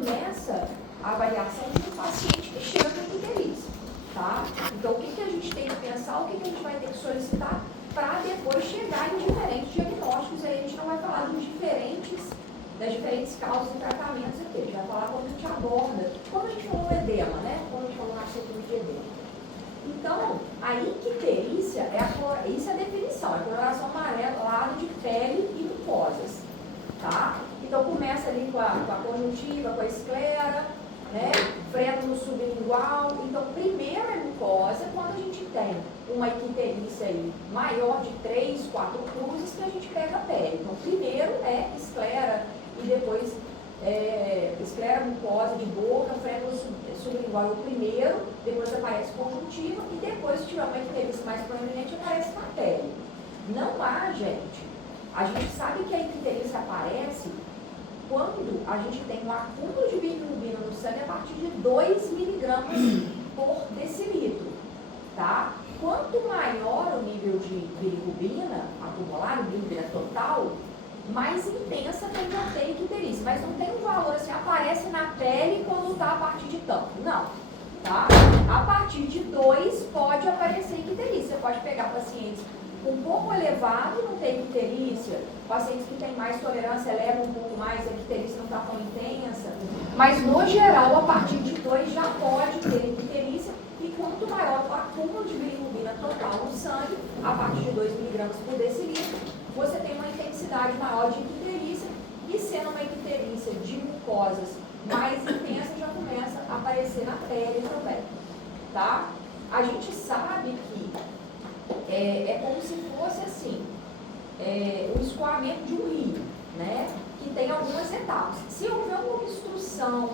começa a avaliação de um paciente que chega com icterícia, tá? Então, o que a gente tem que pensar, o que a gente vai ter que solicitar para depois chegar em diferentes diagnósticos. Aí a gente não vai falar das diferentes causas e tratamentos aqui. A gente vai falar como a gente aborda, como a gente falou no edema, né? Como a gente falou na estrutura de edema. Então, a icterícia isso é a definição, é a coloração amarelada de pele e mucosas, tá? Então, começa ali com a conjuntiva, com a esclera, né? Freno no sublingual. Então, primeiro é mucosa, quando a gente tem uma icterícia aí maior de 3, 4 cruzes, que a gente pega a pele. Então, primeiro é esclera e depois esclera, mucosa de boca, freno sublingual é o primeiro, depois aparece conjuntiva e depois, se tiver uma icterícia mais proeminente, aparece na pele. Não há, gente, a gente sabe que a icterícia aparece quando a gente tem um acúmulo de bilirrubina no sangue a partir de 2 miligramas por decilitro, tá? Quanto maior o nível de bilirrubina acumulado, bilirrubina total, mais intensa tende a ter icterícia, mas não tem um valor assim, aparece na pele quando está a partir de tanto, não, tá? A partir de 2 pode aparecer icterícia, pode pegar pacientes com um pouco elevado, não tem icterícia, pacientes que têm mais tolerância elevam um pouco mais, a icterícia não está tão intensa, mas no geral, a partir de 2 já pode ter icterícia, e quanto maior o acúmulo de bilirrubina total no sangue, a partir de 2 miligramas por decilitro, você tem uma intensidade maior de icterícia, e sendo uma icterícia de mucosas mais intensa, já começa a aparecer na pele também, tá? A gente sabe que é como se fosse assim, o escoamento de um rio, né? Que tem algumas etapas. Se houver uma obstrução,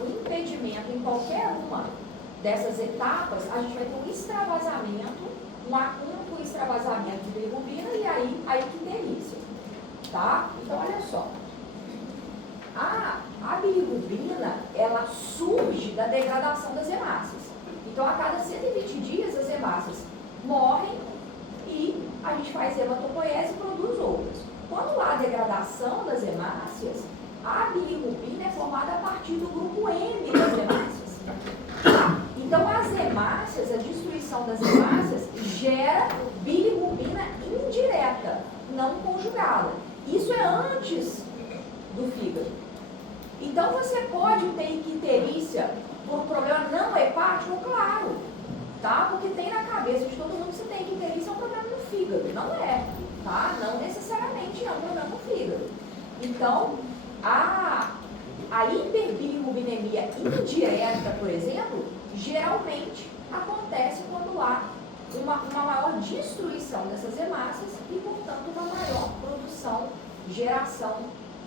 um impedimento em qualquer uma dessas etapas, a gente vai ter um extravasamento, um acúmulo com extravasamento de bilirrubina e aí a icterícia, tá? Então, olha só. A bilirrubina, ela surge da degradação das hemácias. Então, a cada 120 dias, as hemácias morrem e a gente faz hematopoiese e produz outras. Quando há degradação das hemácias, a bilirrubina é formada a partir do grupo M das hemácias. Então, as hemácias, a destruição das hemácias gera bilirrubina indireta, não conjugada. Isso é antes do fígado. Então, você pode ter icterícia por problema não hepático? Claro, tá? Porque tem na cabeça de todo mundo que você tem icterícia é um problema no fígado. Não é, tá? Não necessariamente é um problema no fígado. Então, a hiperbilirrubinemia indireta, por exemplo, geralmente acontece quando há uma maior destruição dessas hemácias e, portanto, uma maior produção, geração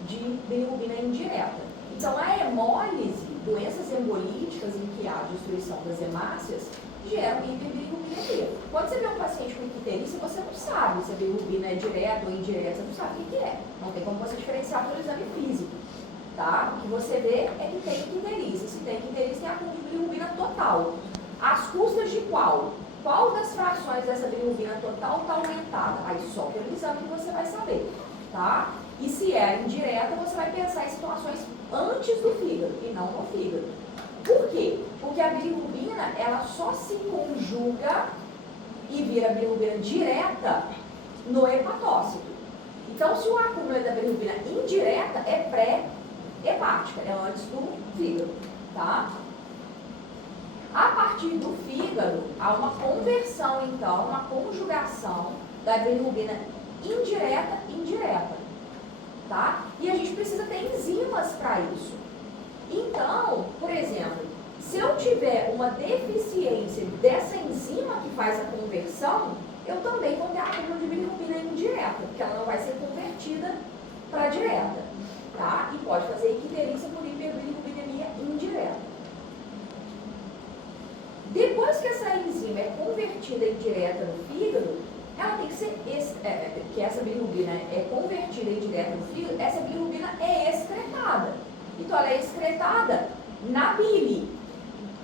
de bilirrubina indireta. Então, a hemólise, doenças embolíticas em que há destruição das hemácias, geram hiperbilirrubinemia. Quando você vê um paciente com icterícia, você não sabe se a bilirrubina é direta ou indireta, você não sabe o que é. Não tem como você diferenciar pelo exame físico. Tá? O que você vê é que tem icterícia. Se tem icterícia, tem acúmulo de bilirrubina total. Às custas de qual? Qual das frações dessa bilirrubina total está aumentada? Aí só pelo exame que você vai saber. Tá? E se é indireta, você vai pensar em situações antes do fígado e não no fígado. Por quê? Porque a bilirrubina, ela só se conjuga e vira bilirrubina direta no hepatócito. Então, se o acúmulo da bilirrubina indireta é pré-hepática, é antes do fígado, tá? A partir do fígado, há uma conversão, então, uma conjugação da bilirrubina indireta, tá? E a gente precisa ter enzimas para isso. Então, por exemplo, se eu tiver uma deficiência dessa enzima que faz a conversão, eu também vou ter acúmulo de bilirrubina indireta, porque ela não vai ser convertida para direta, tá? E pode fazer icterícia por hiperbilirrubinemia indireta. Depois que essa enzima é convertida em direta no fígado, ela tem que ser, que essa bilirrubina é convertida em direta no fígado, essa bilirrubina é excretada. Então, ela é excretada na bile,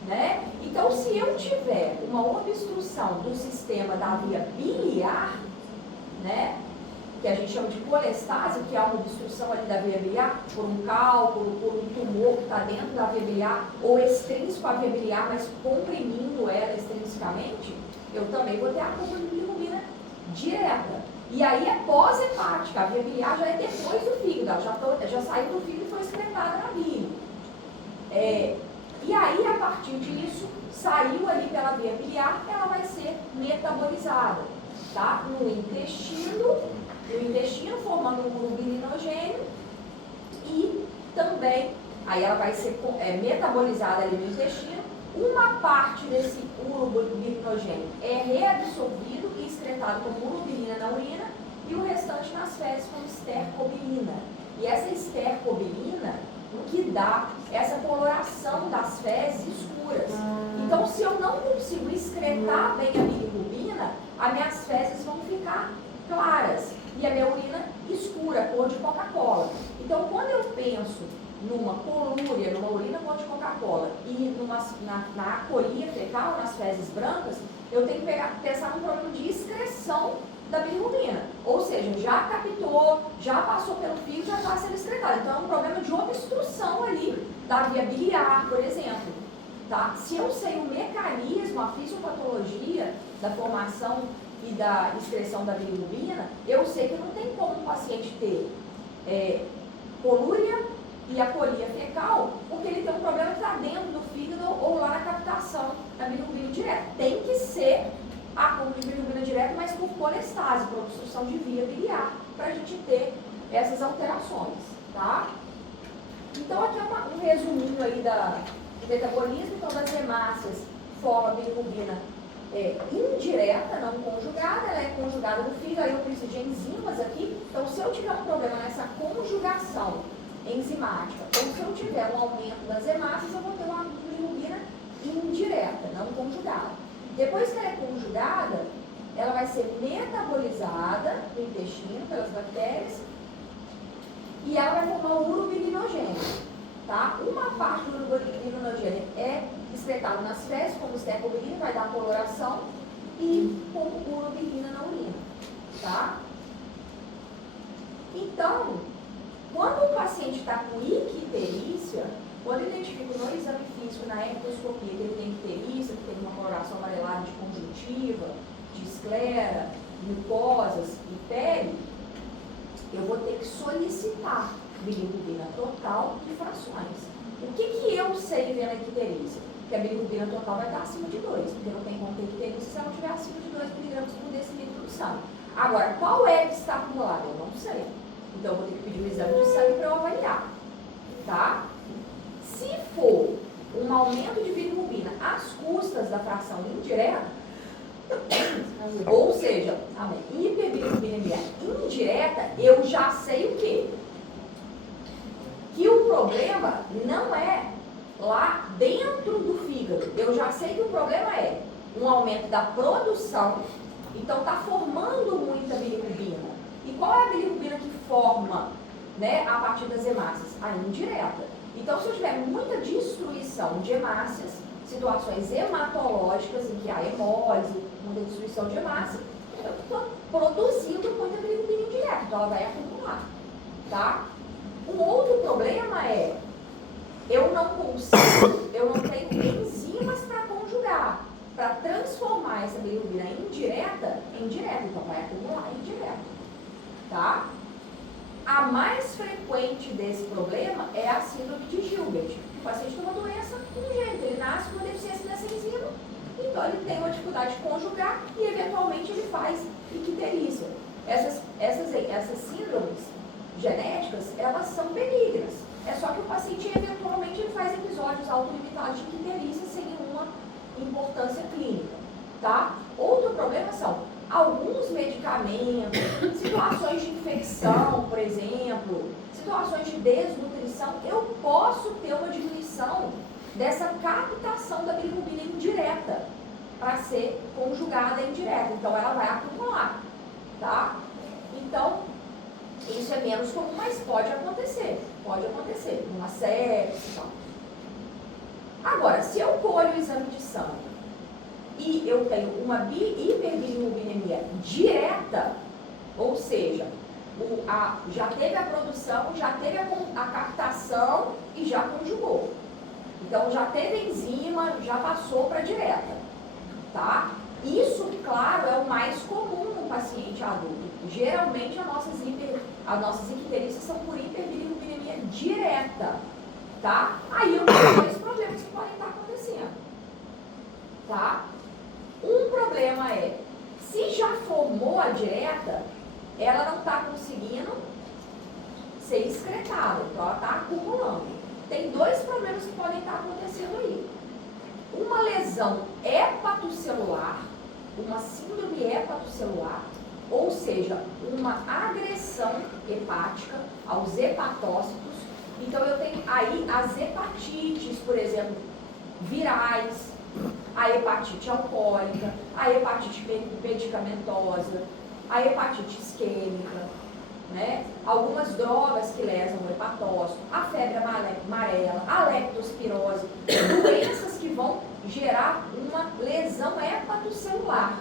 né? Então, se eu tiver uma obstrução do sistema da via biliar, né? que a gente chama de colestase, que é uma obstrução ali da veia biliar, por um cálculo, por um tumor que está dentro da veia biliar, ou extrínseco à veia biliar, mas comprimindo ela extrinsecamente, eu também vou ter a curva de bilirrubina direta. E aí é pós-hepática, a veia biliar já é depois do fígado, ela já saiu do fígado e foi excretada na bile. E aí, a partir disso, saiu ali pela veia biliar, ela vai ser metabolizada, tá? No intestino, formando um urobilinogênio, e também, aí ela vai ser metabolizada ali no intestino, uma parte desse urobilinogênio é reabsorvido e excretado como urobilina na urina, e o restante nas fezes como estercobilina. E essa estercobilina, o que dá essa coloração das fezes escuras. Então, se eu não consigo excretar bem a bilirrubina, as minhas fezes vão ficar claras e a minha urina escura, cor de Coca-Cola. Então, quando eu penso numa colúria, numa urina cor de Coca-Cola e na acoria fecal, nas fezes brancas, eu tenho que pensar num problema de excreção da bilirrubina. Ou seja, já captou, já passou pelo fígado, já está sendo excretado. Então, é um problema de obstrução ali da via biliar, por exemplo. Tá? Se eu sei o mecanismo, a fisiopatologia da formação e da excreção da bilirrubina, eu sei que não tem como o paciente ter colúria e acolia fecal, porque ele tem um problema que está dentro do fígado ou lá na captação da bilirrubina direta. Tem que ser a curva de bilirrubina direta, mas por colestase, por obstrução de via biliar, para a gente ter essas alterações, tá? Então, aqui é um resuminho aí do metabolismo. Então, das hemácias, forma bilirrubina indireta, não conjugada, ela é conjugada no fígado, aí eu preciso de enzimas aqui. Então, se eu tiver um problema nessa conjugação enzimática, ou se eu tiver um aumento das hemácias, eu vou ter uma bilirrubina indireta, não conjugada. Depois que ela é conjugada, ela vai ser metabolizada no intestino pelas bactérias e ela vai formar o urobilinogênio, tá? Uma parte do urobilinogênio é excretado nas fezes, como estercobilina, vai dar coloração, e como urobilina na urina, tá? Então, quando o paciente está com icterícia, quando eu identifico no exame físico, na ectoscopia, que ele tem icterícia, que tem uma coloração amarelada de conjuntiva, de esclera, mucosas e pele, eu vou ter que solicitar bilirrubina total e frações. O que eu sei vendo a icterícia? Que a bilirrubina total vai estar acima de 2, porque não tem como ter icterícia se ela estiver acima de 2 miligramas por decilitro do sangue. Agora, qual é que está acumulado? Eu não sei. Então, eu vou ter que pedir um exame de sangue para eu avaliar, tá? Se for um aumento de bilirrubina às custas da fração indireta, ou seja, hiperbilirubinemia indireta, eu já sei o quê? Que o problema não é lá dentro do fígado. Eu já sei que o problema é um aumento da produção, então está formando muita bilirrubina. E qual é a bilirrubina que forma, né, a partir das hemácias? A indireta. Então, se eu tiver muita destruição de hemácias, situações hematológicas em que há hemólise, muita destruição de hemácia, eu estou produzindo muita bilirrubina indireta, então ela vai acumular, tá? Um outro problema é, eu não tenho enzimas para conjugar, para transformar essa bilirrubina indireta em direta, então vai acumular indireta, tá? A mais frequente desse problema é a síndrome de Gilbert. O paciente tem uma doença congênita, ele nasce com uma deficiência nessa enzima, então ele tem uma dificuldade de conjugar e eventualmente ele faz icterícia. Essas síndromes genéticas, elas são benignas. É só que o paciente eventualmente ele faz episódios autolimitados de icterícia sem nenhuma importância clínica, tá? Outro problema são alguns medicamentos, situações de infecção, por exemplo, situações de desnutrição, eu posso ter uma diminuição dessa captação da bilirrubina indireta para ser conjugada indireta. Então, ela vai acumular, tá? Então, isso é menos comum, mas pode acontecer, numa sepse e tal. Agora, se eu colho o exame de sangue e eu tenho uma hiperbilirubinemia direta, ou seja, já teve a produção, já teve a captação e já conjugou. Então, já teve enzima, já passou para direta, tá? Isso, claro, é o mais comum no paciente adulto. Geralmente, as nossas icterícias são por hiperbilirubinemia direta, tá? Aí eu tenho dois problemas que podem estar acontecendo, tá? Um problema é, se já formou a direta, ela não está conseguindo ser excretada, então ela está acumulando. Tem dois problemas que podem estar acontecendo aí. Uma lesão hepatocelular, uma síndrome hepatocelular, ou seja, uma agressão hepática aos hepatócitos. Então eu tenho aí as hepatites, por exemplo, virais, a hepatite alcoólica, a hepatite medicamentosa, a hepatite isquêmica, né? Algumas drogas que lesam o hepatócito, a febre amarela, a leptospirose, doenças que vão gerar uma lesão hepatocelular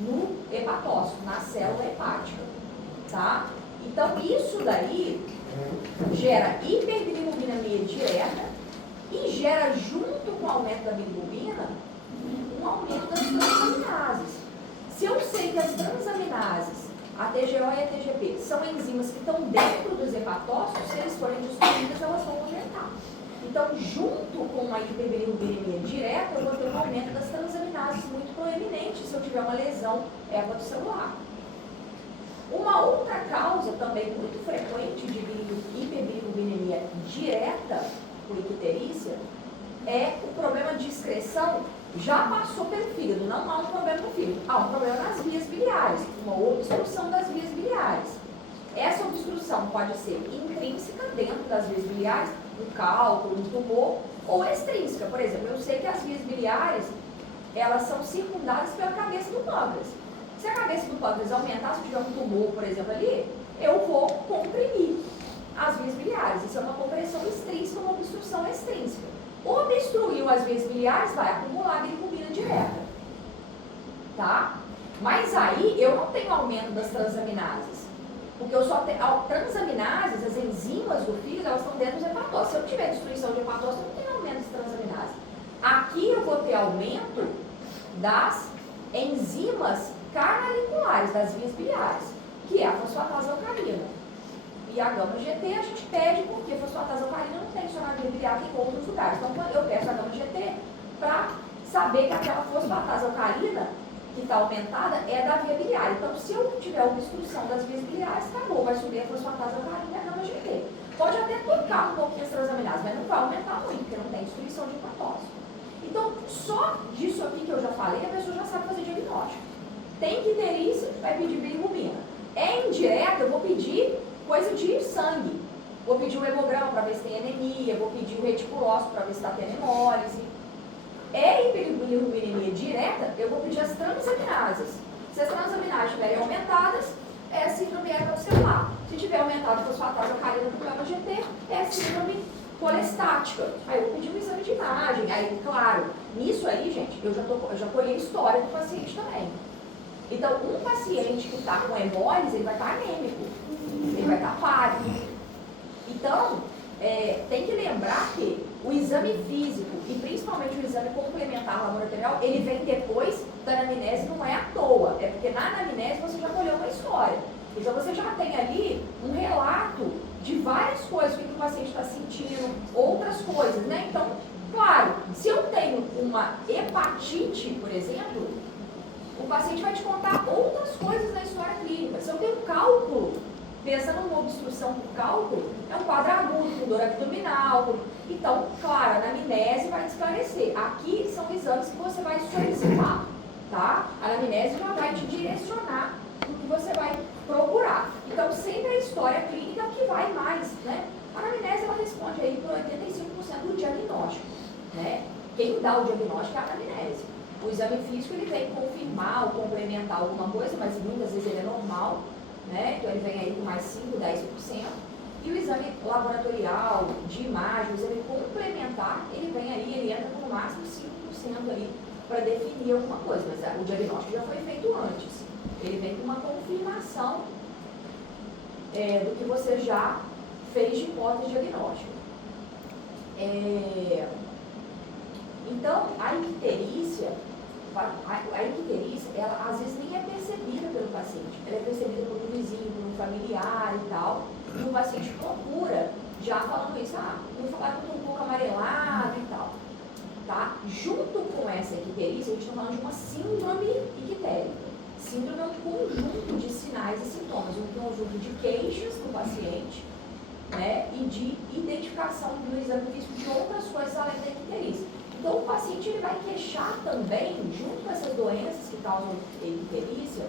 no hepatócito, na célula hepática, tá? Então, isso daí gera hiperbilirubinemia direta e gera, junto com o aumento da bilirrubina, um aumento das transaminases. Se eu sei que as transaminases, a TGO e a TGP, são enzimas que estão dentro dos hepatócitos, se eles forem destruídas, elas vão aumentar. Então, junto com a hiperbilirubinemia direta, eu vou ter um aumento das transaminases muito proeminente se eu tiver uma lesão hepatocelular. Uma outra causa também muito frequente de hiperbilirubinemia direta por icterícia é o problema de excreção. Já passou pelo fígado, não há um problema no fígado, há um problema nas vias biliares, uma obstrução das vias biliares. Essa obstrução pode ser intrínseca dentro das vias biliares, um cálculo, um tumor, ou extrínseca. Por exemplo, eu sei que as vias biliares, elas são circundadas pela cabeça do pâncreas. Se a cabeça do pâncreas aumentar, se tiver um tumor, por exemplo, ali, eu vou comprimir as vias biliares. Isso é uma compressão extrínseca, uma obstrução extrínseca. Obstruiu as vias biliares, vai acumular bilirrubina direta, tá? Mas aí eu não tenho aumento das transaminases, porque eu só tenho transaminases, as enzimas do fígado, elas estão dentro dos hepatócitos. Se eu tiver destruição de hepatócitos, eu não tenho aumento de transaminases. Aqui eu vou ter aumento das enzimas canaliculares, das vias biliares, que é a fosfatase alcalina. E a gama-GT a gente pede porque a fosfatase alcalina não tem só na via biliar, tem em outros lugares. Então, quando eu peço a gama-GT para saber que aquela fosfatase alcalina que está aumentada é da via biliar. Então, se eu tiver obstrução das vias biliares, acabou, vai subir a fosfatase alcalina e a gama-GT. Pode até tocar um pouquinho as transaminases, mas não vai aumentar muito, porque não tem destruição de hepatócito. Então, só disso aqui que eu já falei, a pessoa já sabe fazer diagnóstico. Tem que ter isso, vai pedir bilirrubina. É indireta, eu vou pedir coisa de sangue. Vou pedir o hemograma para ver se tem anemia, vou pedir o reticulócito para ver se está tendo hemólise. É hiperbilirubinemia direta, eu vou pedir as transaminases. Se as transaminases estiverem aumentadas, é síndrome hepatocelular. Se tiver aumentado a fosfatase alcalina do gama-GT, é síndrome colestática. Aí eu vou pedir um exame de imagem. Aí, claro, nisso aí, gente, eu já colhei a história do paciente também. Então, um paciente que está com hemólise, ele vai estar anêmico, ele vai estar pálido. Então, tem que lembrar que o exame físico, e principalmente o exame complementar laboratorial, ele vem depois da anamnese, não é à toa. É porque na anamnese você já colheu uma história. Então, você já tem ali um relato de várias coisas, o que o paciente está sentindo, outras coisas, né? Então, claro, se eu tenho uma hepatite, por exemplo, o paciente vai te contar outras coisas na história clínica. Se eu tenho cálculo, pensando numa obstrução por cálculo, é um quadro agudo, com dor abdominal. Então, claro, a anamnese vai te esclarecer. Aqui são exames que você vai solicitar, tá? A anamnese já vai te direcionar no que você vai procurar. Então, sempre a história clínica é o que vai mais, né? A anamnese, ela responde aí por 85% do diagnóstico, né? Quem dá o diagnóstico é a anamnese. O exame físico, ele vem confirmar ou complementar alguma coisa, mas muitas vezes ele é normal, né? Então, ele vem aí com mais 5%, 10%. E o exame laboratorial, de imagem, o exame complementar, ele vem aí, ele entra com no máximo 5% ali para definir alguma coisa, mas o diagnóstico já foi feito antes. Ele vem com uma confirmação do que você já fez de hipótese diagnóstica. Então, a icterícia, ela às vezes nem é percebida pelo paciente, ela é percebida por um vizinho, por um familiar e tal, e o paciente procura, já falando isso, meu falar que eu tô um pouco amarelado e tal. Tá? Junto com essa icterícia, a gente está falando de uma síndrome ictérica. Síndrome é um conjunto de sinais e sintomas, um conjunto de queixas do paciente, né, e de identificação do exame físico de outras coisas além da icterícia. Então, o paciente ele vai queixar também, junto com essas doenças que causam icterícia,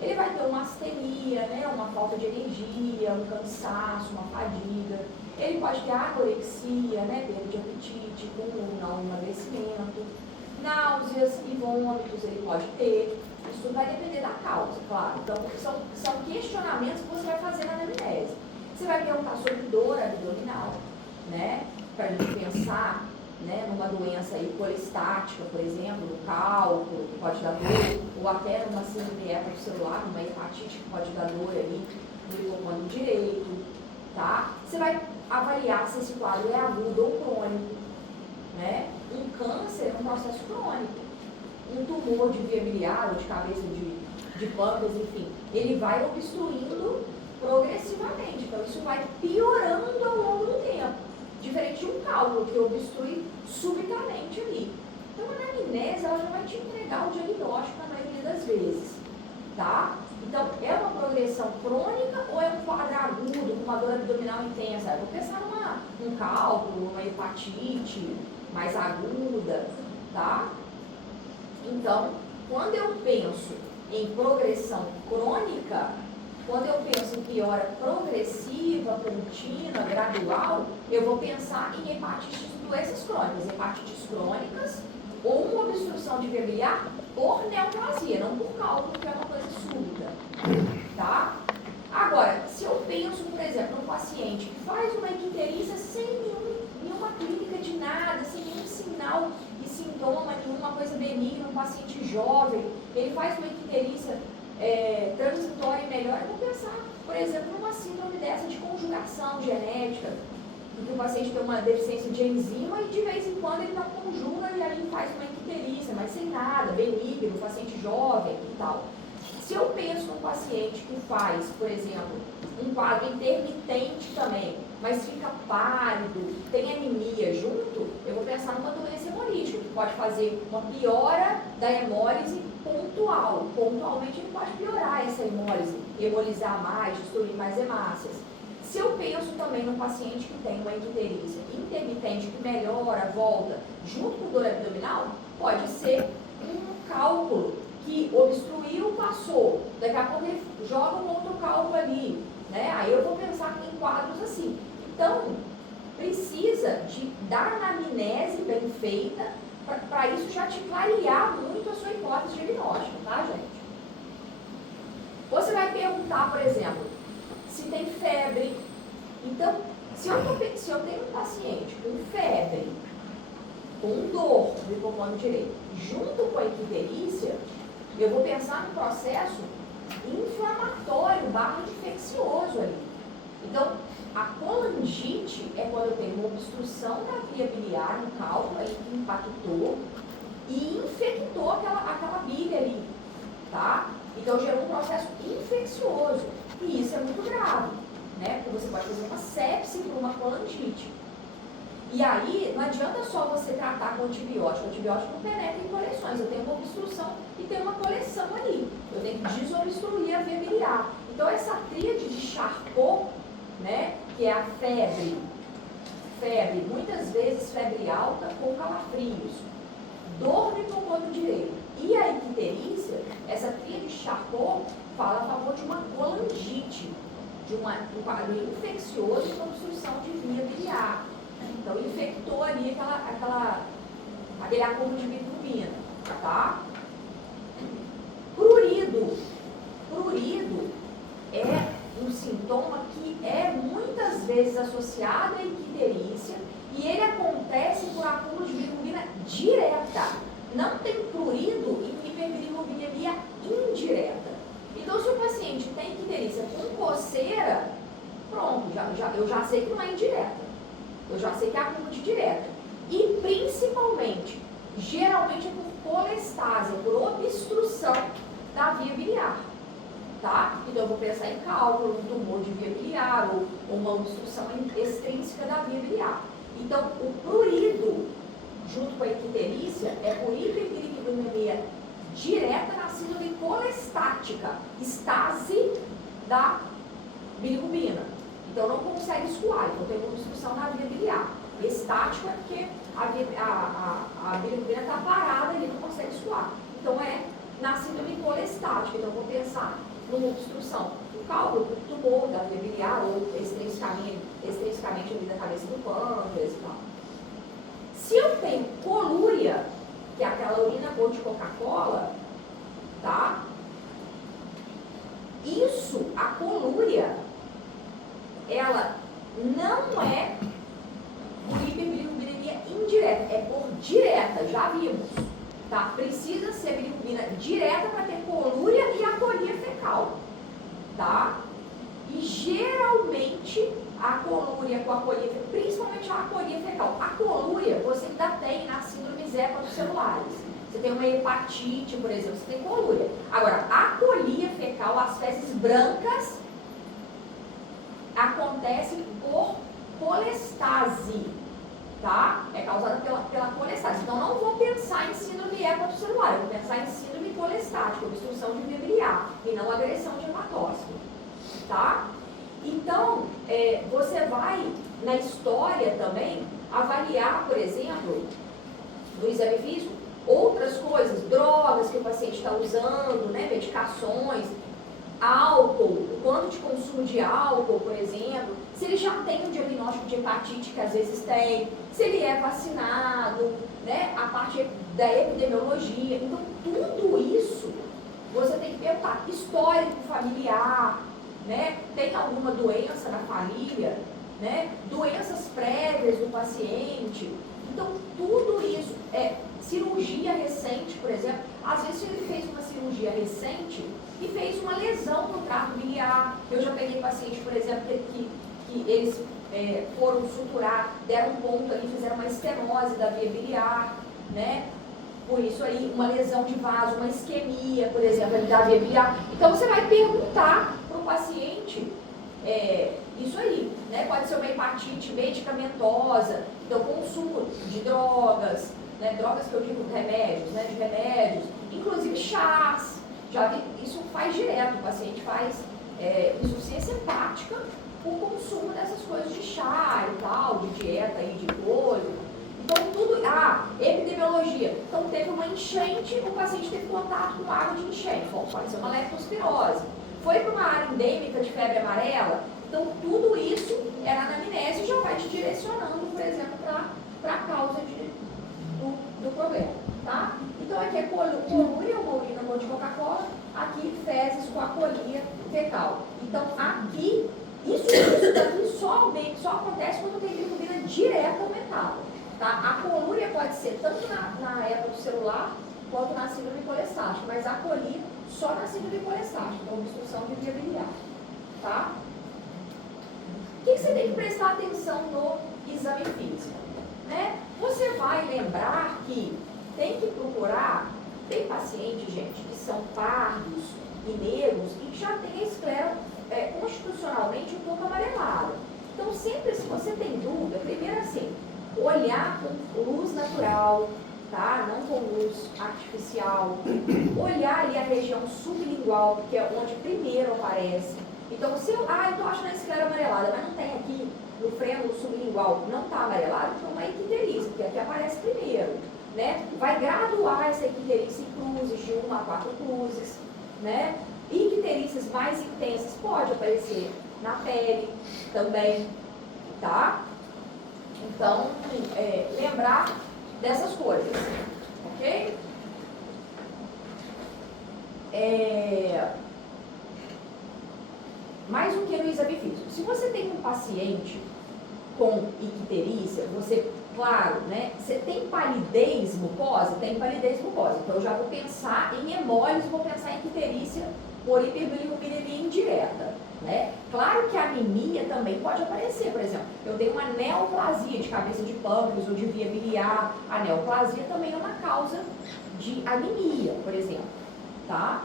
ele vai ter uma astenia, né, uma falta de energia, um cansaço, uma fadiga. Ele pode ter anorexia, né, perda de apetite, com ou não emagrecimento. Náuseas e vômitos ele pode ter. Isso tudo vai depender da causa, claro. Então, são questionamentos que você vai fazer na anamnese. Você vai perguntar sobre dor abdominal, né, para a gente pensar, né, numa doença aí polistática, por exemplo, no cálculo, que pode dar dor, ou até numa síndrome hepatocelular, numa hepatite que pode dar dor aí no hipocôndrio direito, tá? Você vai avaliar se esse quadro é agudo ou crônico, né? Um câncer é um processo crônico. Um tumor de via biliar ou de cabeça de pâncreas, enfim, ele vai obstruindo progressivamente, então isso vai piorando ao longo do tempo. Diferente de um cálculo que obstrui subitamente ali. Então, a anamnese, ela já vai te entregar o diagnóstico na maioria das vezes, tá? Então, é uma progressão crônica ou é um quadro agudo, com uma dor abdominal intensa? Eu vou pensar num cálculo, numa hepatite mais aguda, tá? Então, quando eu penso em progressão crônica, quando eu penso em piora progressiva, contínua, gradual, eu vou pensar em hepatites, doenças crônicas, hepatites crônicas ou uma obstrução de via biliar por neoplasia, não por cálculo, que é uma coisa súbita, tá? Agora, se eu penso, por exemplo, num paciente que faz uma icterícia sem nenhuma clínica de nada, sem nenhum sinal e sintoma, nenhuma coisa benigna, um paciente jovem, ele faz uma icterícia transitória e melhor, eu vou pensar, por exemplo, numa síndrome dessa de conjugação genética, em que o paciente tem uma deficiência de enzima e de vez em quando ele não conjuga e aí faz uma icterícia, mas sem nada, benigno, um paciente jovem e tal. Se eu penso num paciente que faz, por exemplo, um quadro intermitente também, mas fica pálido, tem anemia junto, eu vou pensar numa doença hemolítica, que pode fazer uma piora da hemólise pontual. Pontualmente ele pode piorar essa hemólise, hemolizar mais, destruir mais hemácias. Se eu penso também num paciente que tem uma icterícia intermitente, que melhora, volta, junto com dor abdominal, pode ser um cálculo que obstruiu, passou, daqui a pouco ele joga um outro cálculo ali, né? Aí eu vou pensar em quadros assim. Então, precisa da anamnese bem feita, para isso já te clarear muito a sua hipótese diagnóstica, tá, gente? Você vai perguntar, por exemplo, se tem febre. Então, se eu tenho um paciente com febre, com dor do hipocôndrio direito, junto com a icterícia, eu vou pensar no processo inflamatório / infeccioso ali. Então, a colangite é quando eu tenho uma obstrução da via biliar, um cálculo aí que impactou e infectou aquela bile ali, tá? Então, gerou um processo infeccioso. E isso é muito grave, né? Porque você pode fazer uma sepse por uma colangite. E aí, não adianta só você tratar com antibiótico. O antibiótico não penetra em coleções. Eu tenho uma obstrução e tem uma coleção ali. Eu tenho que desobstruir a via biliar. Então, essa tríade de Charcot, né, que é a febre, muitas vezes febre alta com calafrios, dor no hipocôndrio direito e a icterícia, essa tríade de Charcot fala a favor de uma colangite, de um quadro infeccioso com obstrução de via biliar. Então, infectou ali aquele acúmulo de bilirrubina, tá? Prurido é um sintoma que é muitas vezes associado à icterícia e ele acontece por acúmulo de bilirrubina direta. Não tem prurido em hiperbilirrubinemia indireta. Então, se o paciente tem icterícia com coceira, sei que não é indireta. Eu já sei que é acúmulo de direta. E principalmente, geralmente é por colestase, por obstrução da via biliar. Tá? Então eu vou pensar em cálculo, um tumor de via biliar ou uma obstrução extrínseca da via biliar. Então o prurido, junto com a icterícia, é por hiperbilirubinemia direta na síndrome colestática, estase da bilirrubina. Então não consegue escoar, então tem uma obstrução na via biliar. Estático é porque a bilirrubina está parada e não consegue escoar. Então é na síndrome colestática. Então eu vou pensar numa obstrução, um cálculo, um tumor da via biliar ou extrinsecamente ali da cabeça do pâncreas e tal. Se eu tenho colúria, que é aquela urina cor de Coca-Cola, tá? Isso, a colúria, ela não é por hiperbilirubinemia indireta, é por direta, já vimos. Tá? Precisa ser bilirrubina direta para ter colúria e acolia fecal. Tá? E geralmente a colúria com a acolia fecal, principalmente a acolia fecal. A colúria você ainda tem nas síndromes hepatocelulares. Você tem uma hepatite, por exemplo, você tem colúria. Agora, a acolia fecal, as fezes brancas, acontecem por colestase. Tá? É causada pela colestase. Então, não vou pensar em síndrome hepatocelular, eu vou pensar em síndrome colestática, obstrução de via biliar, e não agressão de hematócito. Tá? Então, você vai, na história também, avaliar, por exemplo, no exame físico, outras coisas, drogas que o paciente está usando, né, medicações, álcool, o quanto de consumo de álcool, por exemplo, se ele já tem um diagnóstico de hepatite, que às vezes tem, se ele é vacinado, né, a parte da epidemiologia. Então, tudo isso você tem que perguntar. Histórico familiar, né, tem alguma doença na família, né, doenças prévias do paciente. Então, tudo isso, cirurgia recente, por exemplo, às vezes ele fez uma cirurgia recente e fez uma lesão no trato biliar. Eu já peguei paciente, por exemplo, que eles foram suturar, deram um ponto ali, fizeram uma estenose da via biliar, né? Por isso aí, uma lesão de vaso, uma isquemia, por exemplo, da via biliar. Então, você vai perguntar para o paciente isso aí, né? Pode ser uma hepatite medicamentosa, então consumo de drogas, né? Drogas que eu digo remédios, né? De remédios, inclusive chás. Já vi, isso faz direto, o paciente faz insuficiência hepática por consumo dessas coisas de chá e tal, de dieta e de coisa. Então tudo, epidemiologia. Então teve uma enchente, o paciente teve contato com água de enchente, pode ser uma leptospirose. Foi para uma área endêmica de febre amarela, então tudo isso é na anamnese e já vai te direcionando, por exemplo, para a causa do problema, tá? Então aqui é colúria, uma urina cor de Coca-Cola, aqui fezes com acolia fecal. Então aqui, isso daqui só acontece quando tem bilirrubina direta aumentada, tá? A colúria pode ser tanto na hepatocelular quanto na síndrome colestática, mas a acolia só na síndrome colestática, então obstrução de via biliar, tá? O que você tem que prestar atenção no exame físico, né? Você vai lembrar que tem que procurar, tem pacientes, gente, que são pardos e negros e que já tem a esclera constitucionalmente um pouco amarelada. Então, sempre, se você tem dúvida, primeiro assim, olhar com luz natural, tá? Não com luz artificial. Olhar ali a região sublingual, que é onde primeiro aparece. Então, se eu estou achando a esclera amarelada, mas não tem aqui no frênulo sublingual, não está amarelado, então é icterícia, porque aqui aparece primeiro, né? Vai graduar essa icterícia em cruzes, de 1 a 4 cruzes, né? Icterícias mais intensas pode aparecer na pele também, tá? Então, lembrar dessas coisas, ok? Mais um que no exame físico. Se você tem um paciente com icterícia, você, claro, né? Você tem palidez mucosa? Tem palidez mucosa. Então, eu já vou pensar em hemólise, vou pensar em icterícia por hiperbilirubinemia indireta. Né? Claro que a anemia também pode aparecer, por exemplo, eu tenho uma neoplasia de cabeça de pâncreas ou de via biliar. A neoplasia também é uma causa de anemia, por exemplo, tá?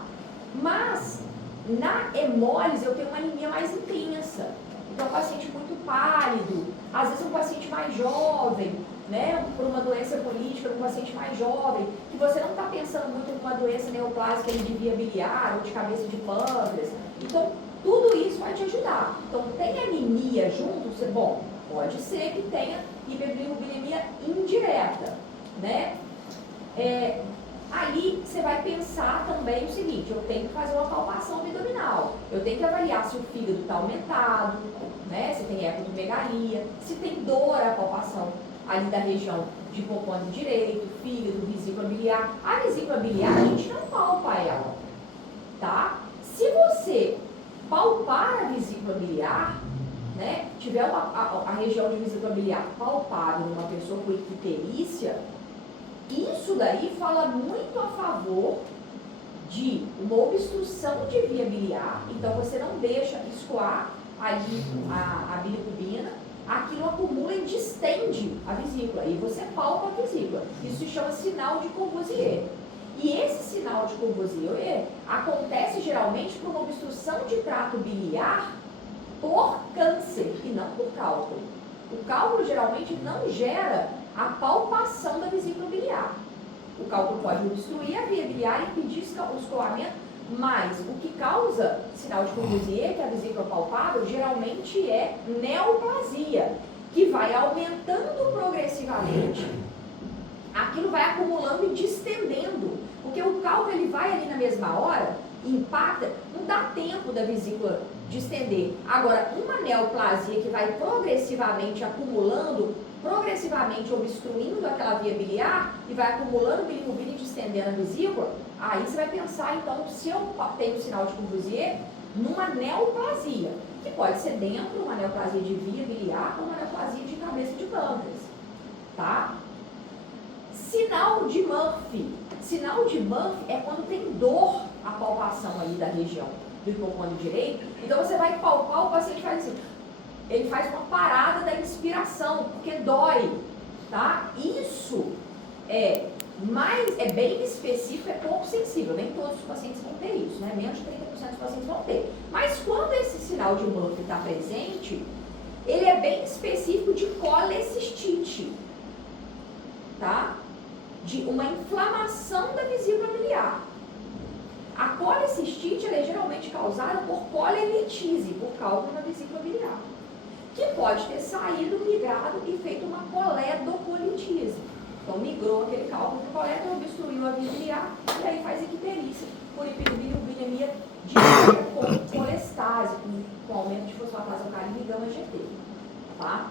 Mas na hemólise eu tenho uma anemia mais intensa. Então, um paciente muito pálido, às vezes um paciente mais jovem, né, por uma doença política, um paciente mais jovem, que você não está pensando muito em uma doença neoplásica de via biliar ou de cabeça de pâncreas. Então, tudo isso vai te ajudar. Então, tem anemia junto? Bom, pode ser que tenha hiperbilirubinemia indireta, né? Aí você vai pensar também o seguinte: eu tenho que fazer uma palpação abdominal, eu tenho que avaliar se o fígado está aumentado, né? Se tem ecotomegalia, se tem dor a palpação ali da região de hipocôndrio direito, fígado, vesícula biliar. A vesícula biliar a gente não palpa ela, tá? Se você palpar a vesícula biliar, né, tiver a região de vesícula biliar palpável numa pessoa com icterícia, isso daí fala muito a favor de uma obstrução de via biliar. Então você não deixa escoar ali a bilirrubina, aquilo acumula e distende a vesícula, e você palpa a vesícula. Isso se chama sinal de Courvoisier. E esse sinal de Courvoisier acontece geralmente por uma obstrução de trato biliar por câncer e não por cálculo. O cálculo geralmente não gera a palpação da vesícula biliar. O cálculo pode obstruir a via biliar e impedir o escoamento, mas o que causa sinal de Courvoisier, que é a vesícula palpável, geralmente é neoplasia, que vai aumentando progressivamente. Aquilo vai acumulando e distendendo, porque o cálculo ele vai ali na mesma hora, impacta, não dá tempo da vesícula distender. Agora, uma neoplasia que vai progressivamente acumulando, progressivamente obstruindo aquela via biliar e vai acumulando bilirrubina e distendendo a vesícula, aí você vai pensar, então, se eu tenho sinal de Courvoisier, numa neoplasia, que pode ser dentro uma neoplasia de via biliar ou uma neoplasia de cabeça de pâncreas, tá? Sinal de Murphy. Sinal de Murphy é quando tem dor a palpação ali da região do hipocôndrio direito. Então você vai palpar, o paciente faz assim, ele faz uma parada da inspiração, porque dói, tá? Isso é bem específico, é pouco sensível, nem todos os pacientes vão ter isso, né? Menos de 30% dos pacientes vão ter. Mas quando esse sinal de Murphy está presente, ele é bem específico de colecistite, tá? De uma inflamação da vesícula biliar. A colecistite é geralmente causada por colelitise, por cálculo na vesícula biliar, que pode ter saído, migrado e feito uma coledocolitise. Então migrou aquele cálculo de coledo, obstruiu a via biliar e aí faz icterícia por hiperbilirubinemia direta com colestase, com aumento de fosfatase alcalina e gama-GT, tá?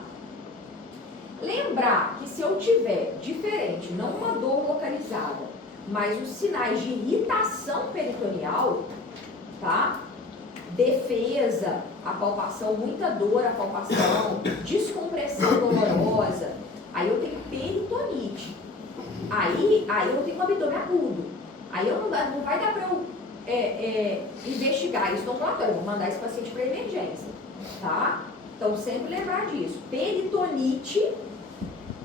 Lembrar que se eu tiver diferente, não uma dor localizada, mas os sinais de irritação peritoneal, tá? Defesa, a palpação, muita dor, a palpação, descompressão dolorosa, aí eu tenho peritonite. Aí eu tenho um abdômen agudo. Aí não vai dar para eu investigar isso no ambulatório, eu vou mandar esse paciente para emergência, tá? Então sempre lembrar disso. Peritonite,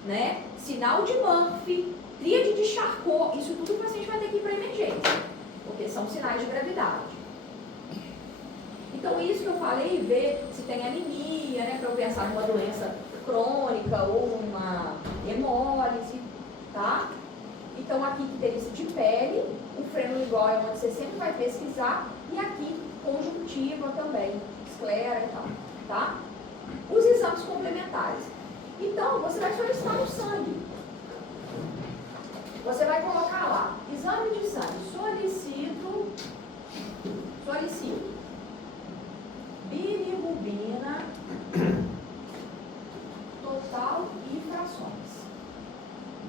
né? Sinal de Murphy, tríade de Charcot, isso tudo o paciente vai ter que ir para emergência, porque são sinais de gravidade. Então isso que eu falei, ver se tem anemia, né? Para eu pensar numa doença crônica ou uma hemólise, tá? Então aqui icterícia de pele, o freno lingual é onde você sempre vai pesquisar, e aqui conjuntiva também, esclera e tal, tá? Os exames complementares. Então, você vai solicitar o sangue. Você vai colocar lá, exame de sangue, solicito bilirrubina total e frações,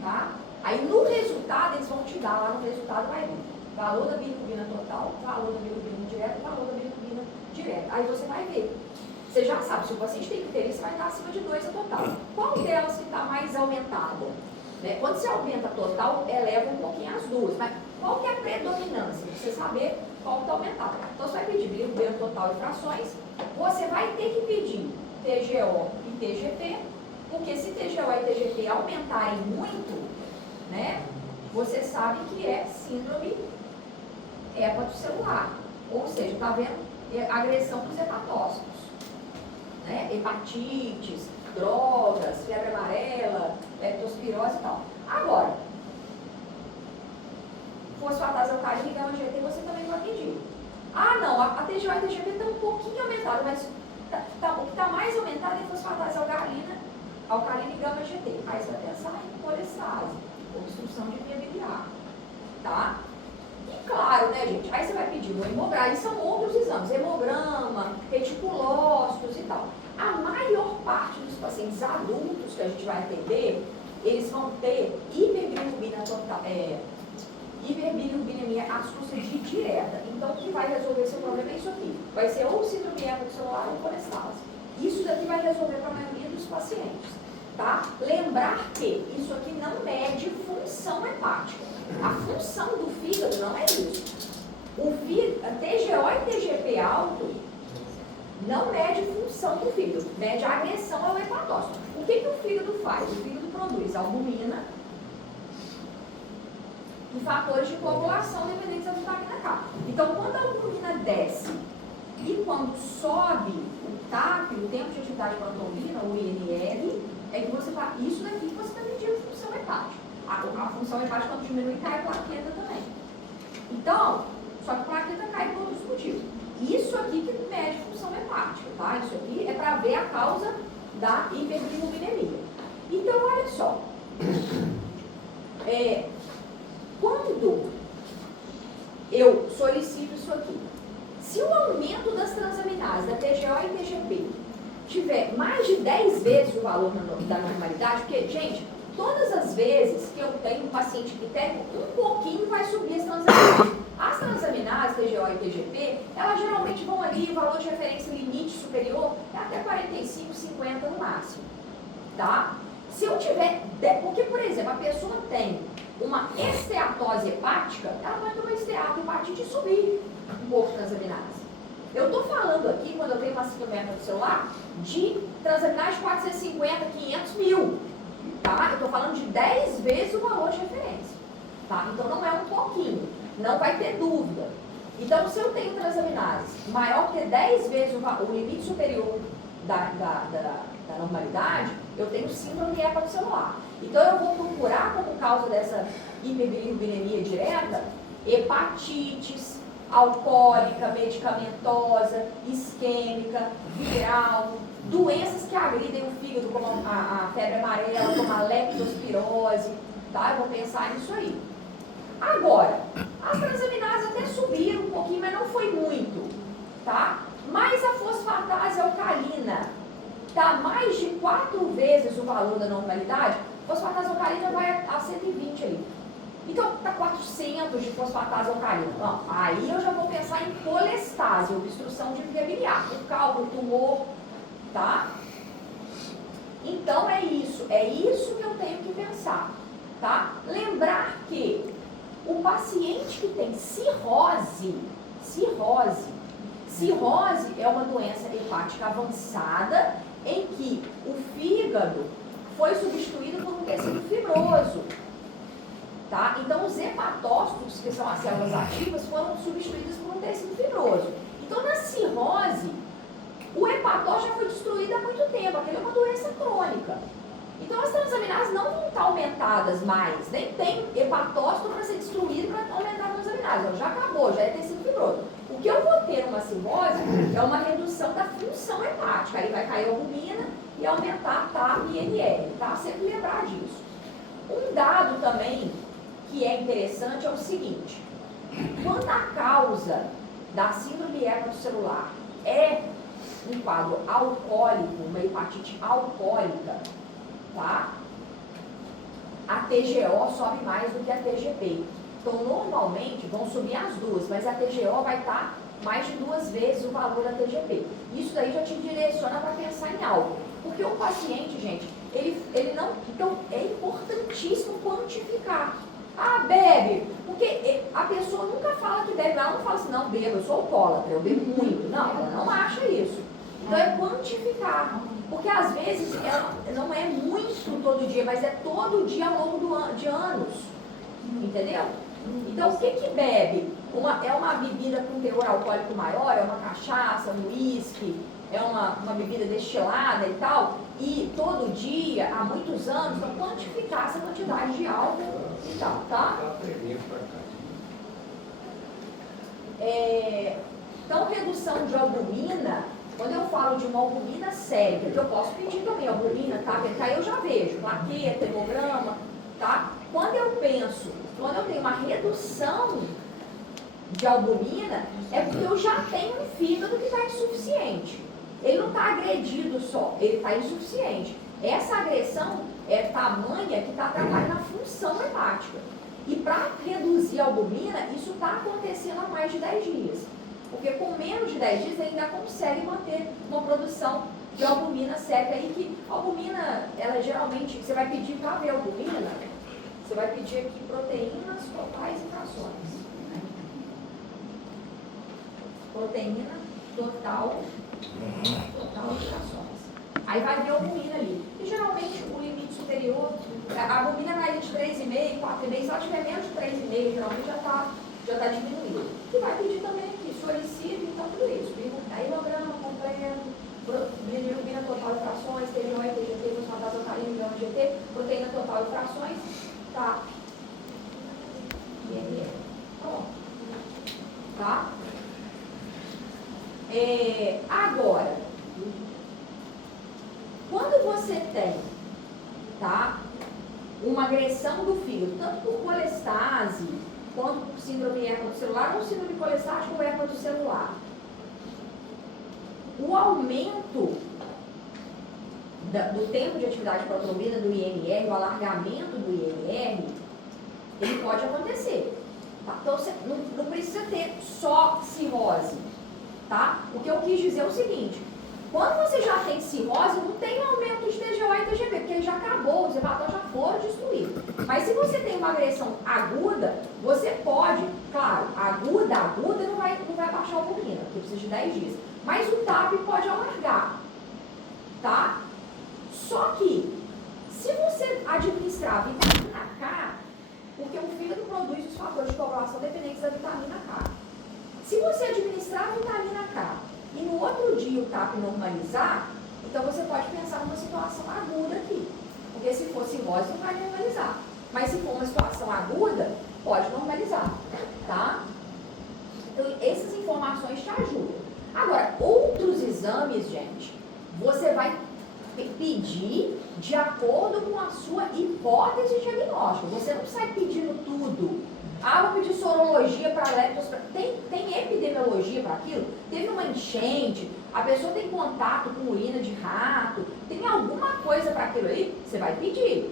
tá? Aí no resultado, eles vão te dar, lá no resultado vai vir valor da bilirrubina total, valor da bilirrubina indireta, valor da bilirrubina direta. Aí você vai ver. Você já sabe, se o paciente tem icterícia, vai estar acima de 2 a total. Qual delas que está mais aumentada? Né? Quando você aumenta a total, eleva um pouquinho as duas. Mas qual que é a predominância? Você saber qual está aumentado. Então, você vai pedir bilirrubina total e frações, você vai ter que pedir TGO e TGP, porque se TGO e TGP aumentarem muito, né, você sabe que é síndrome hepatocelular. Ou seja, está vendo agressão dos hepatócitos, né? Hepatites, drogas, febre amarela, leptospirose e tal. Agora, fosfatase alcalina e gama-GT você também vai pedir. Ah, não, a TGO e a TGP estão um pouquinho aumentadas, mas o que está mais aumentado é fosfatase alcalina e gama-GT. Aí você vai pensar em colestase, obstrução de via biliar, tá? E claro, né, gente, aí você vai pedir o hemograma, aí são outros exames, hemograma, reticulócitos e tal. A maior parte dos pacientes adultos que a gente vai atender, eles vão ter hiperbilirubinemia às custas de direta. Então, o que vai resolver esse problema é isso aqui. Vai ser ou síndrome hepatocelular ou colestase. Isso daqui vai resolver para a maioria dos pacientes, tá? Lembrar que isso aqui não mede função hepática. A função do fígado não é isso. A TGO e TGP alto não mede função do fígado, mede a agressão ao hepatócito. O que o fígado faz? O fígado produz albumina e fatores de coagulação dependentes da vitamina K. Então, quando a albumina desce e quando sobe o TAP, o tempo de atividade proteína, o INR, é que você faz isso daqui que você está medindo função hepática. A função hepática, quando diminui, cai a plaqueta também. Então, só que a plaqueta cai por outros motivos. Isso aqui que mede função hepática, tá? Isso aqui é para ver a causa da hiperbilirubinemia. Então, olha só. Quando eu solicito isso aqui, se o aumento das transaminases da TGO e TGP tiver mais de 10 vezes o valor da normalidade, porque, gente, todas as vezes que eu tenho um paciente que tem um pouquinho, vai subir as transaminases. As transaminases, TGO e TGP, elas geralmente vão ali, o valor de referência limite superior é até 45, 50 no máximo, tá? Se eu tiver, porque, por exemplo, a pessoa tem uma esteatose hepática, ela vai ter uma esteatohepatite e subir um pouco de transaminase. Eu estou falando aqui, quando eu tenho uma síndrome hepatocelular, de transaminase de 450, 500 mil. Tá? Eu estou falando de 10 vezes o valor de referência. Tá? Então não é um pouquinho, não vai ter dúvida. Então, se eu tenho transaminase maior que 10 vezes o limite superior da normalidade, eu tenho síndrome hepatocelular. Então, eu vou procurar como causa dessa hiperbilirubinemia direta hepatites, alcoólica, medicamentosa, isquêmica, viral, doenças que agridem o fígado, como a febre amarela, como a leptospirose, tá? Eu vou pensar nisso aí. Agora, as transaminases até subiram um pouquinho, mas não foi muito, tá? Mas a fosfatase alcalina dá mais de 4 vezes o valor da normalidade, a fosfatase alcalina vai a 120 ali. Então, está 400 de fosfatase alcalina. Bom, aí eu já vou pensar em colestase, obstrução de via biliar, o cálculo, tumor, tá? Então, é isso que eu tenho que pensar, tá? Lembrar que o paciente que tem cirrose é uma doença hepática avançada em que o fígado foi substituído por um tecido fibroso. Tá? Então, os hepatócitos, que são as células ativas, foram substituídas por um tecido fibroso. Então, na cirrose, o hepatócito já foi destruído há muito tempo. Aquilo é uma doença crônica. Então, as transaminases não vão estar aumentadas mais. Nem tem hepatócito para ser destruído para aumentar as transaminases. Já acabou, já é tecido fibroso. O que eu vou ter numa cirrose é uma redução da função hepática. Aí vai cair a albumina e aumentar a TAP e INR. Tá? Sempre lembrar disso. Um dado também que é interessante é o seguinte: quando a causa da síndrome hepatocelular é um quadro alcoólico, uma hepatite alcoólica, tá? A TGO sobe mais do que a TGP. Então, normalmente, vão subir as duas, mas a TGO vai estar mais de 2 vezes o valor da TGP. Isso daí já te direciona para pensar em algo. Porque o paciente, gente, ele não... Então, é importantíssimo quantificar. Ah, bebe. Porque a pessoa nunca fala que bebe. Ela não fala assim, não, bebo, eu sou alcoólatra, eu bebo muito. Não, ela não acha isso. Então é quantificar. Porque às vezes ela não é muito todo dia, mas é todo dia ao longo de anos. Entendeu? Então o que bebe? É uma bebida com teor alcoólico maior, é uma cachaça, um uísque, é uma bebida destilada e tal, e todo dia, há muitos anos, então quantificar essa quantidade de álcool e tal, tá? Então, redução de albumina, quando eu falo de uma albumina séria, que eu posso pedir também albumina, tá? Porque aí eu já vejo, plaqueta, hemograma, tá? Quando eu tenho uma redução de albumina, é porque eu já tenho um fígado que está insuficiente. Ele não está agredido só, ele está insuficiente. Essa agressão é tamanha que está atrapalhando a função hepática. E para reduzir a albumina, isso está acontecendo há mais de 10 dias. Porque com menos de 10 dias ele ainda consegue manter uma produção de albumina certa aí, que a albumina, ela geralmente, você vai pedir para ver a albumina, você vai pedir aqui proteínas totais e frações. Proteína total e frações. Aí vai ver a albumina ali. E geralmente o limite superior, a albumina vai de 3,5, 4,5, se ela tiver menos de 3,5, geralmente já está diminuído. E vai pedir também aqui, solicito, então tudo isso. Hemograma completo, bilirrubina total e frações, TGO, TGT, fosfatase alcalina, grama GT, proteína total e frações, tá? Pronto. Tá? Agora, quando você tem, tá, uma agressão do fígado, tanto por colestase, quanto por síndrome hepatocelular, ou síndrome colestática ou hepatocelular, o aumento do tempo de atividade protrombina do INR, o alargamento do INR, ele pode acontecer. Tá? Então, você não precisa ter só cirrose. Tá? O que eu quis dizer é o seguinte: quando você já tem cirrose, não tem aumento de TGO e TGP, porque ele já acabou, os hematócitos já foram destruídos. Mas se você tem uma agressão aguda, você pode, claro, aguda não vai baixar a albumina, porque precisa de 10 dias. Mas o TAP pode alargar, tá? Só que, se você administrar vitamina K, porque o fígado produz os fatores de coagulação dependentes da vitamina K. Se você administrar a vitamina K e no outro dia o TAP normalizar, então você pode pensar numa situação aguda aqui. Porque se for cirrose, não vai normalizar. Mas se for uma situação aguda, pode normalizar, tá? Então, essas informações te ajudam. Agora, outros exames, gente, você vai pedir de acordo com a sua hipótese diagnóstica. Você não sai pedindo tudo. Ah, vou pedir sorologia para leptospirose. Tem epidemiologia para aquilo? Teve uma enchente, a pessoa tem contato com urina de rato, tem alguma coisa para aquilo aí? Você vai pedir,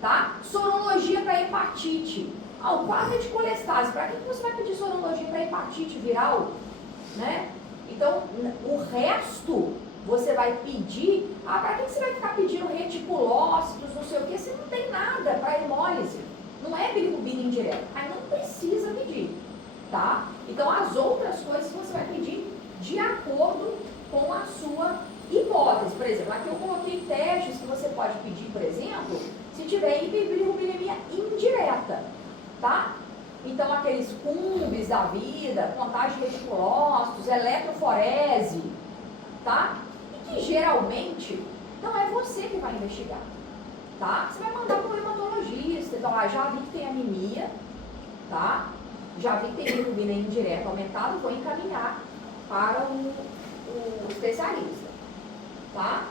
tá? Sorologia para hepatite. Ah, o quadro é de colestase. Para que você vai pedir sorologia para hepatite viral? Né? Então, o resto você vai pedir. Ah, para que você vai ficar pedindo reticulócitos, não sei o que? Você não tem nada para hemólise. Não é bilirrubina indireta. Aí não precisa pedir, tá? Então, as outras coisas você vai pedir de acordo com a sua hipótese. Por exemplo, aqui eu coloquei testes que você pode pedir, por exemplo, se tiver hiperbilirrubinemia indireta, tá? Então, aqueles cumbes da vida, contagem de reticulócitos, eletroforese, tá? E que geralmente não é você que vai investigar, tá? Você vai mandar para o hematologista, então, já vi que tem anemia, tá? Já vi que tem bilirrubina indireta aumentada, vou encaminhar para o especialista, tá?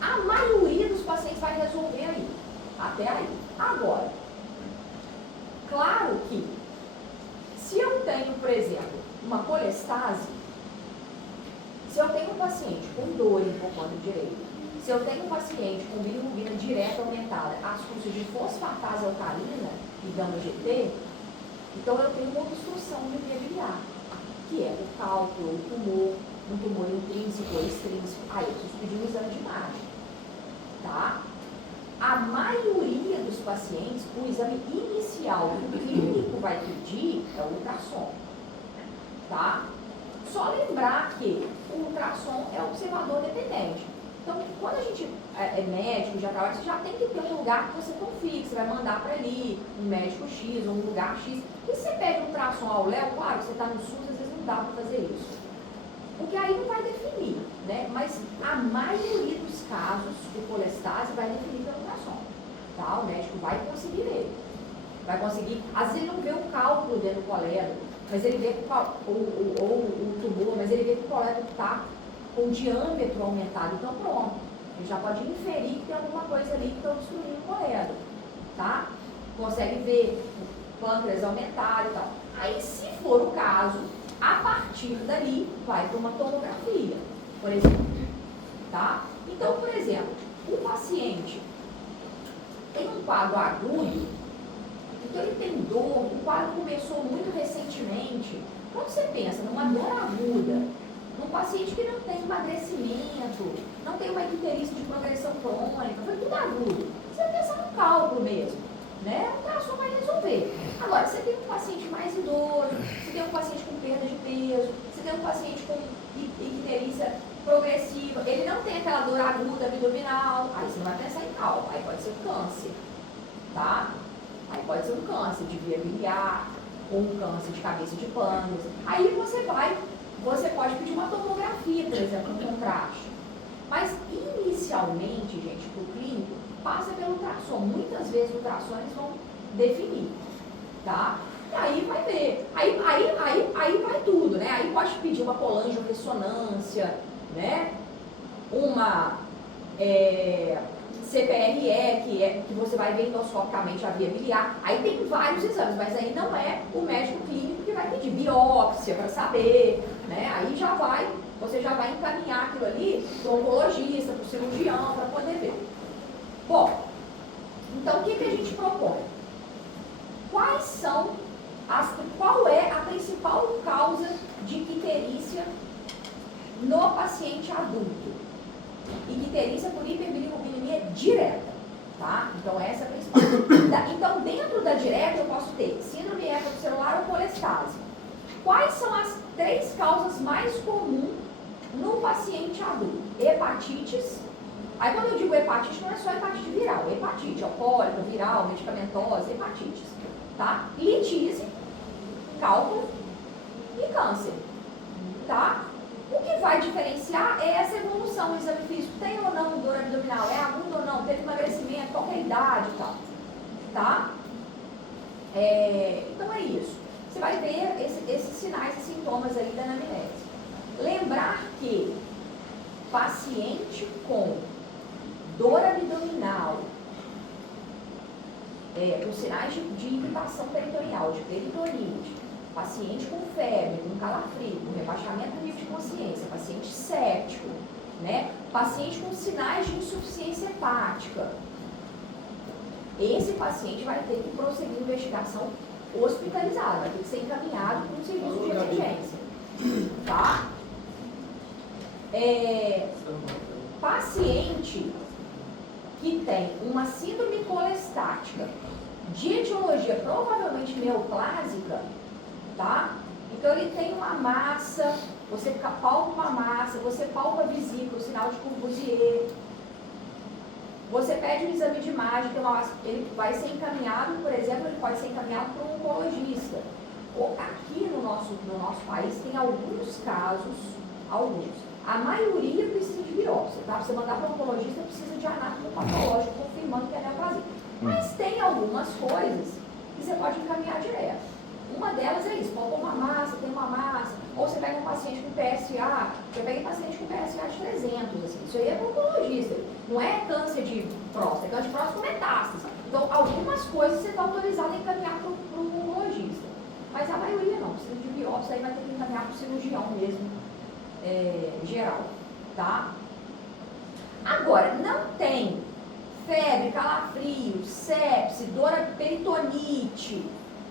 A maioria dos pacientes vai resolver aí, até aí. Agora, claro que, se eu tenho, por exemplo, uma colestase, se eu tenho um paciente com dor em hipocôndrio direito, se eu tenho um paciente com bilirrubina direta aumentada, às custas de fosfatase alcalina e gama-GT, então eu tenho uma obstrução de via biliar, que é o cálculo, o tumor, um tumor intrínseco ou extrínseco. Aí eu preciso pedir um exame de imagem, tá? a maioria dos pacientes, o exame inicial que o clínico vai pedir é o ultrassom, tá? Só lembrar que o ultrassom é observador dependente. Então, quando a gente é médico, já trabalha, você já tem que ter um lugar que você confie, que você vai mandar para ali, um médico X ou um lugar X. E se você pede um ultrassom ao Léo, claro, você está no SUS, às vezes não dá para fazer isso. Porque aí não vai definir, né? Mas a maioria dos casos de colestase vai definir pelo ultrassom, tá? O médico vai conseguir ver. Vai conseguir, às vezes ele não vê o cálculo dentro do colédoco, mas ele vê o tumor, mas ele vê que o colédoco está com o diâmetro aumentado, então pronto. Ele já pode inferir que tem alguma coisa ali que está obstruindo o colédoco, tá? Consegue ver o pâncreas aumentado e tal. Aí, se for o caso, a partir dali, vai para uma tomografia, por exemplo, tá? Então, por exemplo, o paciente tem um quadro agudo, então ele tem dor, o quadro começou muito recentemente. Quando você pensa numa dor aguda, num paciente que não tem emagrecimento, não tem uma icterícia de progressão crônica, foi tudo agudo, você vai pensar no cálculo mesmo, né? O ultrassom vai resolver. Agora, você tem um paciente mais idoso, você tem um paciente com perda de peso, você tem um paciente com icterícia progressiva, ele não tem aquela dor aguda abdominal, aí você não vai pensar em cálculo, aí pode ser um câncer, tá? Aí pode ser um câncer de via biliar, ou um câncer de cabeça de pâncreas. Aí você pode pedir uma tomografia, por exemplo, um contraste. Mas, inicialmente, gente, para o clínico, passa pelo ultrassom. Muitas vezes os ultrassons vão definir, tá? E aí vai ver. Aí vai tudo, né? Aí pode pedir uma colangiorressonância, né? Uma CPRE, que você vai ver endoscopicamente a via biliar. Aí tem vários exames, mas aí não é o médico clínico que vai pedir biópsia para saber, né? Aí você já vai encaminhar aquilo ali para o oncologista, para o cirurgião, para poder ver. Bom, então o que a gente propõe? Qual é a principal causa de icterícia no paciente adulto? Icterícia por hiperbilirubinemia direta, tá? Então essa é a principal. Então dentro da direta eu posso ter síndrome hepatocelular ou colestase. Quais são as 3 causas mais comuns no paciente adulto? Hepatites. Aí quando eu digo hepatite, não é só hepatite viral, hepatite alcoólica, viral, medicamentosa, hepatites, tá? Litíase, cálculo e câncer, tá? O que vai diferenciar é essa evolução, o exame físico, tem ou não dor abdominal, é agudo ou não, teve emagrecimento, qualquer idade e tal, tá? Então é isso. Você vai ver esses sinais e sintomas aí da anamnese. Lembrar que paciente com dor abdominal, com sinais de irritação peritoneal, de peritonite, paciente com febre, com calafrio, com rebaixamento do nível de consciência, paciente séptico, né? Paciente com sinais de insuficiência hepática. Esse paciente vai ter que prosseguir a investigação hospitalizado, vai ter que ser encaminhado para um serviço de emergência, tá? Paciente que tem uma síndrome colestática de etiologia provavelmente neoplásica, tá? Então ele tem uma massa, você palpa uma massa, você palpa a vesícula, o sinal de Courvoisier. Você pede um exame de imagem, ele vai ser encaminhado, por exemplo, ele pode ser encaminhado para um oncologista. Aqui no nosso país tem alguns casos, a maioria precisa de biópsia, tá? Para você mandar para um oncologista precisa de anátomo patológico confirmando que é neoplasia. Mas tem algumas coisas que você pode encaminhar direto. Uma delas é isso, falta uma massa, tem uma massa, ou você pega um paciente com PSA, eu peguei paciente com PSA de 300, assim, isso aí é para o oncologista, não é câncer de próstata, é câncer de próstata com metástase. Então, algumas coisas você está autorizado a encaminhar para o oncologista, mas a maioria não, precisa de biópsia, aí vai ter que encaminhar para o cirurgião mesmo, geral, tá? Agora, não tem febre, calafrio, sepse, dor peritonite,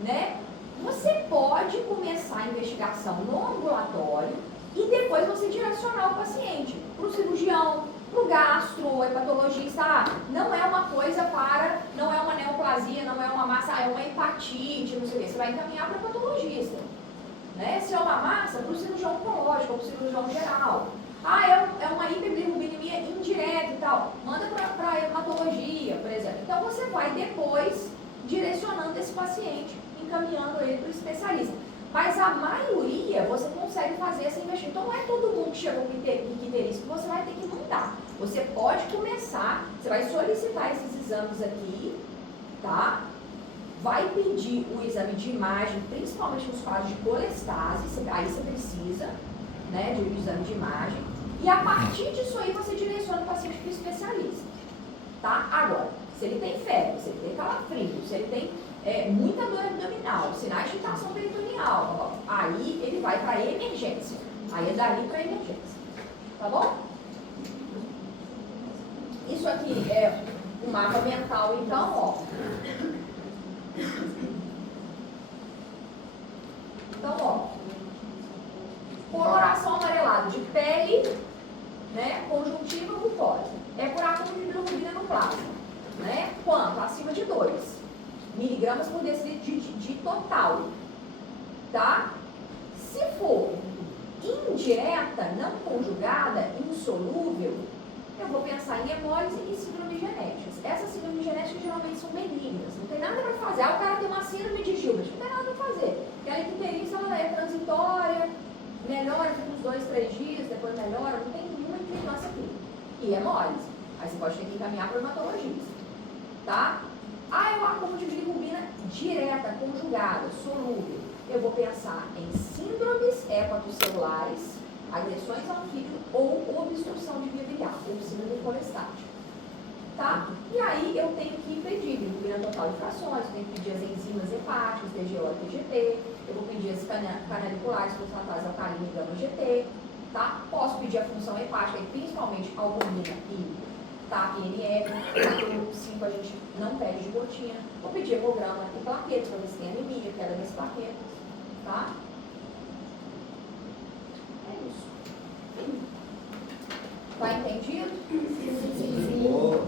né? Você pode começar a investigação no ambulatório e depois você direcionar o paciente para o cirurgião, para o gastro, hepatologista. Não é uma coisa displasia não é uma massa, é uma hepatite, não sei o quê. Você vai encaminhar para o patologista. Né? Se é uma massa, para o cirurgião oncológico, para o cirurgião geral. É uma hiperbilirubinemia indireta e tal. Manda para a hematologia, por exemplo. Então você vai depois direcionando esse paciente, encaminhando ele para o especialista. Mas a maioria você consegue fazer essa investigação. Então não é todo mundo que chegou com icterícia que você vai ter que mandar. Você pode começar, você vai solicitar esses exames aqui, tá? Vai pedir o exame de imagem, principalmente nos quadros de colestase, aí você precisa, né, de um exame de imagem. E a partir disso aí você direciona o paciente para o especialista, tá? Agora, se ele tem febre, se ele tem calafrio, se ele tem muita dor abdominal, sinais de irritação peritoneal, aí ele vai para emergência. Aí é dali para emergência, tá bom? Isso aqui é um mapa mental, então, ó. Então, ó, coloração amarelada de pele, né, conjuntiva mucosa. É por acúmulo de bilirrubina no plasma, né? Quanto? Acima de 2 miligramas por decilitro de total, tá? Se for indireta, não conjugada, insolúvel, eu vou pensar em hemólise e síndrome genéticas. Essas síndromes genéticas geralmente são benignas, não tem nada para fazer. O cara tem uma síndrome de Gilbert, não tem nada para fazer. Porque a icterícia ela é transitória, melhora, fica uns 2, 3 dias, depois melhora, não tem nenhuma implicância aqui. E hemólise. Aí você pode ter que encaminhar para o hematologista, tá? É um acúmulo de bilirrubina direta, conjugada, solúvel. Eu vou pensar em síndromes hepatocelulares, agressões ao fígado ou obstrução de via biliar, ou síndrome colestática. Tá? E aí eu tenho que pedir bilirrubina total de frações, eu tenho que pedir as enzimas hepáticas, TGO e TGP, eu vou pedir as canaliculares, fosfatase alcalina e gama-GT, tá? Posso pedir a função hepática, principalmente albumina e TAP-NF, no 5 a gente não pede de gotinha. Vou pedir hemograma e plaquetas, para ver se tem anemia, queda das plaquetas, tá? É isso. Tá entendido? Sim.